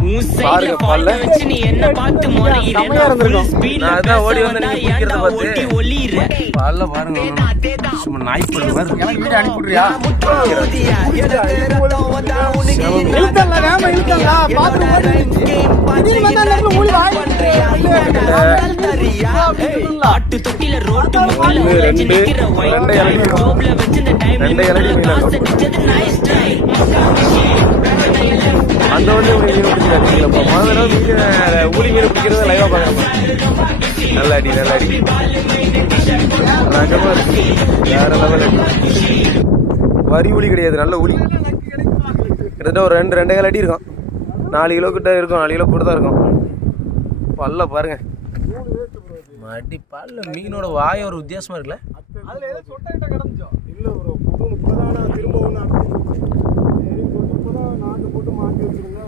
பாருங்க பல்ல செமையா இருந்திருக்கும். நான் அதான் ஓடி வந்து நீங்க பிடிக்கிறத பார்த்து பல்ல பாருங்க. சும்மா நாய்ப்பல் மாதிரி எனக்கு வீடியோ அனுப்பி விடுறியா? அந்த வந்து மீன் பிடிச்சிருக்கீங்களா? முதல்ல மீன் ஊழி மீன் பிடிக்கிறத லைவா பாக்குறப்ப நல்ல அடி நல்ல அடி ரகமா இருக்கு. வேற லெவல் அடி. வரி ஊழி கிடையாது, நல்ல ஊழி. கிட்டத்தட்ட ஒரு 2 அடி இருக்கும். 4 கிலோ கிட்ட இருக்கும். 4 கிலோ கூட தான் இருக்கும். பல்ல பாருங்க. மடி பல்ல மீனோட வாய் ஒரு வித்தியாசமா இருக்குல்ல. இல்ல ப்ரோ, புது 30 திரும்ப ஒன்று போட்டு மாட்டி வச்சிருங்க.